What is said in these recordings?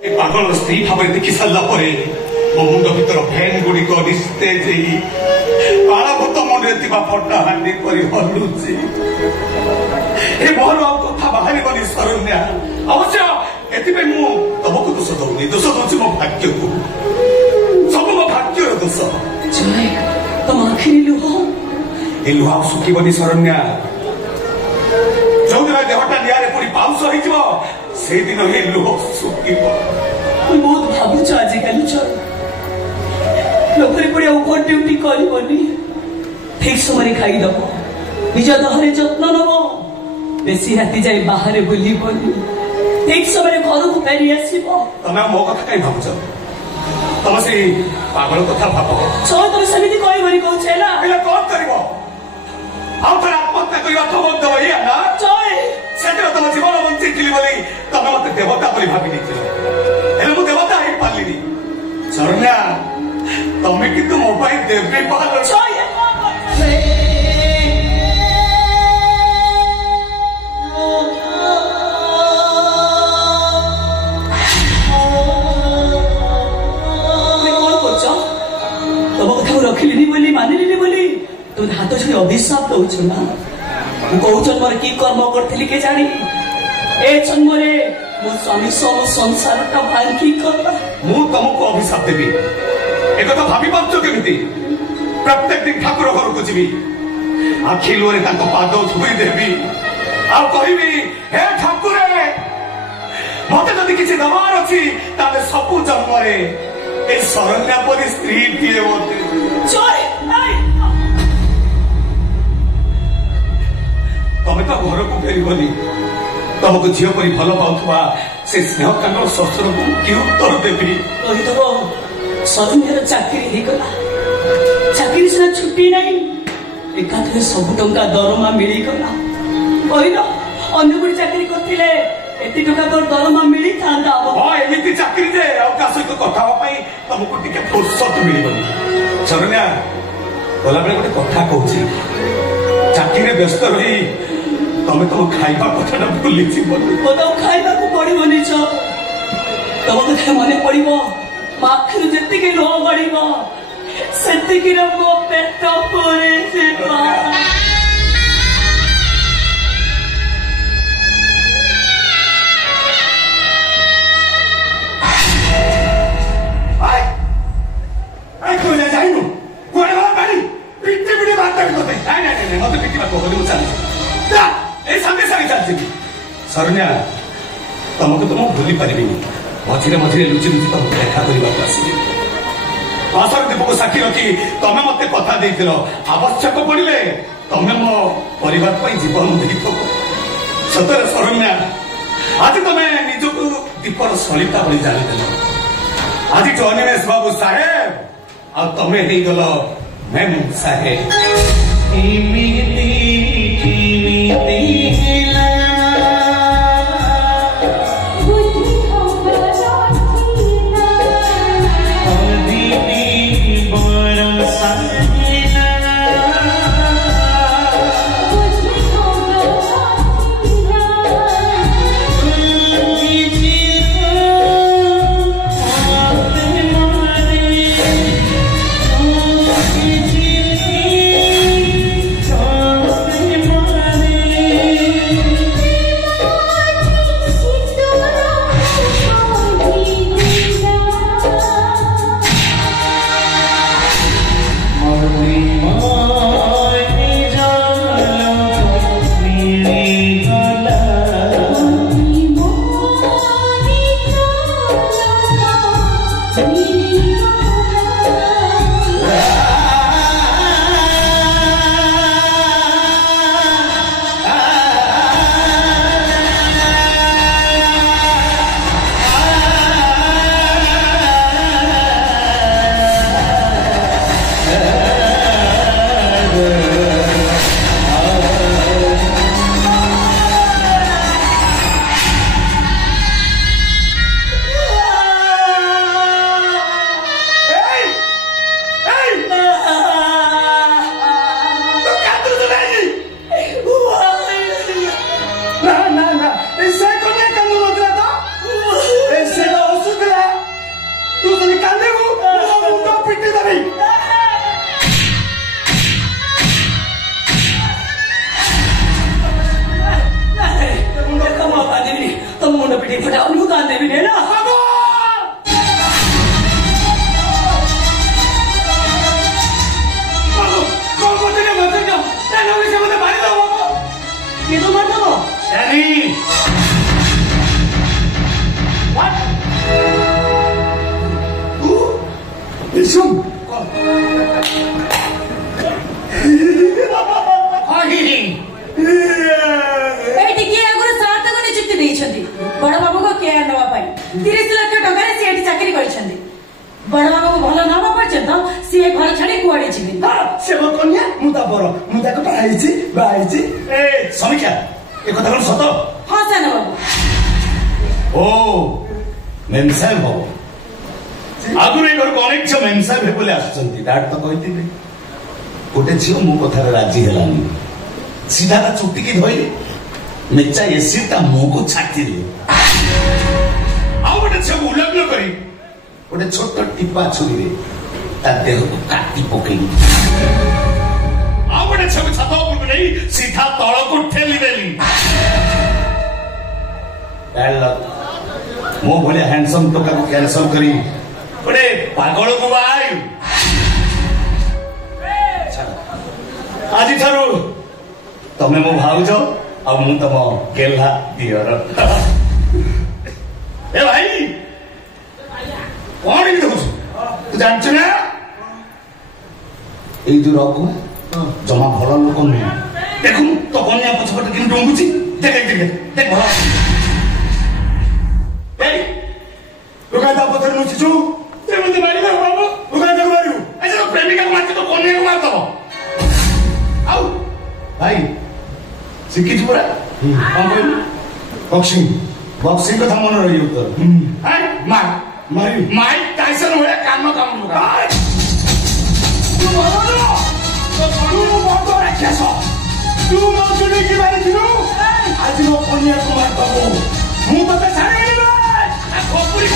पागल स्त्री भाव देखी सारा मो मुंड भर फैन गुड़िक निस्तेज कालभूत मुंडे फटा हांडी कर हलुची भर कथा बाहर शरण्या अवश्य एथि मु तुमको दोष दौनी दोष दौर मो भाग्य को सब मो भाग्यर दोष तुम आखिरी लुह ए लुहा सुखीबनी शरण्या जो दिन देहटा निआरे पूरी पाउस हो से दिन ये लुह सुखीब बहुत भावुच आजिकल चल लोकरे पड़े ओभर ड्यूटी करबनी ठीक समय खाईदब निज देहरे जत्न नब बेसी राति जाए बाहर बुलबनी ठीक समय घर को फेरी आसब तमें मो कथा कहीं भावुच तुम से पागल कथा भाव तुम सेमती कहबनी कौन कौन कर आत्महत्या करवा खबर दब ये ना से तुम जीवन बंची तमें मत देवता भावी मु देवता हो पार्ली शरण्या तमें कि मो देवी रखिली बोली मानिली बोली तू हाथ छुई अभिशाप दौच ना कौ जन्म कि कर्म करी के जानी ए जन्म मो स्वामी सब संसार टा भांगी करला मु तुमको अभिशाप देवी एक तो भाभी पार्छ केमिति प्रत्येक दिन ठाकुर घर को जीवी आखि लुरे पाद धोई देवी आ कहबी हे ठाकुर मत जदि किसी दबार अच्छी ताले सबु जन्म ए शरण्या परी स्त्री दिए मत तमें तो घर को फेरबनी तुमको झील परी भल पाउथवा से स्नेह कांड शशुर को कि उत्तर देवी शरण्यर चाकरी चाकरी सीना छुट्टी नहीं एकाथरे सब टंका दरमा मिलगला कहल अन्य कोई चाकरी करते एति टका तो दरमा मिली था एमती चाकरी जे सहित कथा तुमको टिके फुर्सत मिलबनी शरण्या गला बेले गोटे कथा कहूँ चाकरी व्यस्त रही तमें तुम खाइबा कथा भूली तो खाइबा को पड़ोनी तुम कथा मन पड़ो आखिर जी लुह गड़ब से मो पेट पूरी शरण्या तुमको तुम भूली पारि मझे मझे लुचि लुचि तुम देखा करने आसबी आसर दीपक साक्षी रखी तमें मत कथा दे आवश्यक पड़े तमें मो परिवार जीवन देख सतरे शरण्या आज तुम्हें निजक दीपर सलिता बोली जान आज अनिमेष बाबू साहेब आ तमें हो गल मैम साहेब शुभ बड़ बाबू को केयर नवा 30 लाख टका सी चाकरी कर बड़ बाबू को भल न पर्यंत सी घर छाड़ी कुआड़े जी से मोर कन्या मुझे बाई समीक्षा एक कथा कौन सत हाँ सान बाबू ओ मेमसाहेब बाबू आगुरी घर को अनेक झील मेमसाहेब हे बोले आसुचंती डाट तो कहती गोटे झील मो कथार राजी हेलानी सीधा ता चुट्टी की धोइले मेचा एसी ता मुंह को छाती दिए आ गोटे झील उल्लंघन करी गोटे छोट टिपा छुरी रे ता देह को काटी पकेली आ गोटे झील छात ऊपर नहीं सीधा तल को ठेली देली मो भले हैंडसम टोका को कैंसल करी गोटे पागल को बायु आज ठारू तमे मो भाउज अब मु तम गेल्हा दियर ए भाई कौन ही देखु तू जानछ ना ए जो रघु जमा भल लोक नुह देखु तो कन्या पछपटे कि डंगुची देख भल लुका ता पथर नुचिछु ते मते मारी दे बाबू लुका ता मारियो ऐसे तो प्रेमिका को मारते तो कन्या को मारतो आउ भाई सिकिछु पूरा बॉक्सिंग कथा मन रही उत्तर मारी माइक टाइसन होया काम लुका तू बड़ो राक्षस तू मौजूदी की मारी दिनु आज नो कन्या को मारतो मु तो छाड़ी खोपड़ी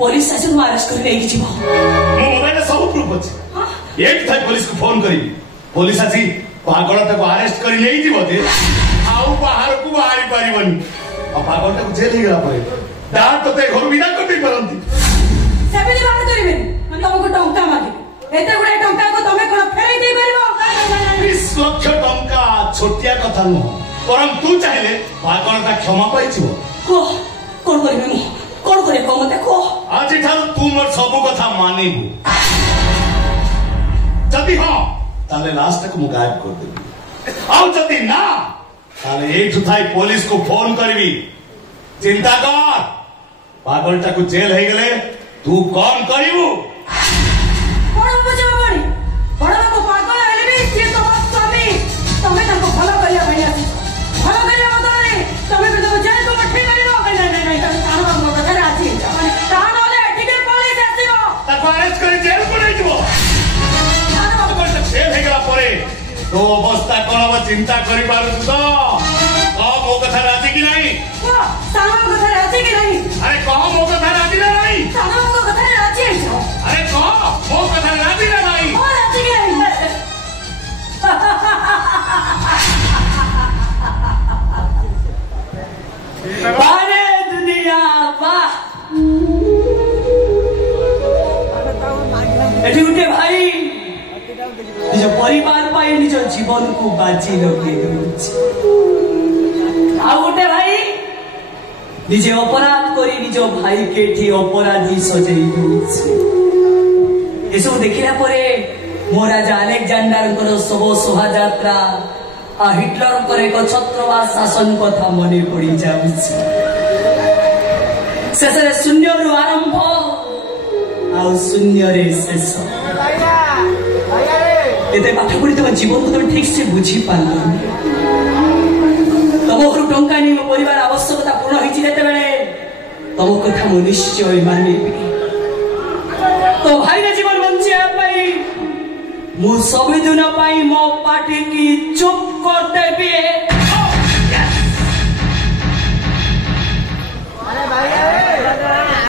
पुलिस शासन अरेस्ट कर नहीं जीव मो मोबाइल सब प्रूफ अछि एक थाई पुलिस को फोन करी पुलिस आसी पागल तक अरेस्ट कर नहीं जीव दे आउ बाहर को बाहरी परिबनी आ पागल तक जेल ही गला परे डाट तो ते घर बिना कर दे परंती सेबेली बात करिबे मन तुमको टंका मागे एते गुडे टंका को तमे कोन फेरै दे परबो 20 लाख टंका छोटिया कथा न परम तू चाहिले पागल का क्षमा पाई जीव को कोन करबे मु कौन करे मत को आज ठार तू मोर सब कथा मानिबू जदि हाँ ताले लास्ट को गायब कर देबी आउ जदि ना ताले एक थाई पुलिस को फोन करबी चिंता कर पागलटा को जेल हे गले तू कौन करिबू कोन बुझे बड़ी बड़ा को पागल हेले भी से तो स्वामी तमे तको भलो करिया भैया भलो करिया बदले तमे भी तो जेल को मठे करियो नहीं तानो हम कथा राजी तानो ले ठीक पुलिस आसीबो ताको अरेस्ट कर जेल को नहीं जीवो तानो जेल हे गला परे तो अवस्था कोन अब चिंता करि पारु तो मो कथा राजी की नहीं तानो कथा राजी की नहीं अरे कह मो कथा राजी ना नहीं तानो को कथा राजी है अरे कह मो कथा राजी ना नहीं ओ राजी की नहीं बारे दुनिया वाह एठी उठे भाई निज परिवार पाई निज जीवन को बाजी लगे आ उठे भाई निजे अपराध करी निज भाई के अपराधी सजाई एसबू देखला परे मो राजा आलेक्जांडर शोभ शोभायात्रा आ हिटलर एक छत्रवास शासन कथा मन पड़ जाऊँ शेष शून्य रु आरंभ आ शून्य शेष एते पाठ पढ़ी तुम जीवन को तुम ठीक से बुझी पार तुम घर टंका नहीं मो परिवार आवश्यकता पूर्ण होते तुम कथा मु निश्चय मानिबी तो भाई जीवन बंचाई मु सबुदिन मो पार्टी की चुप कर देवी।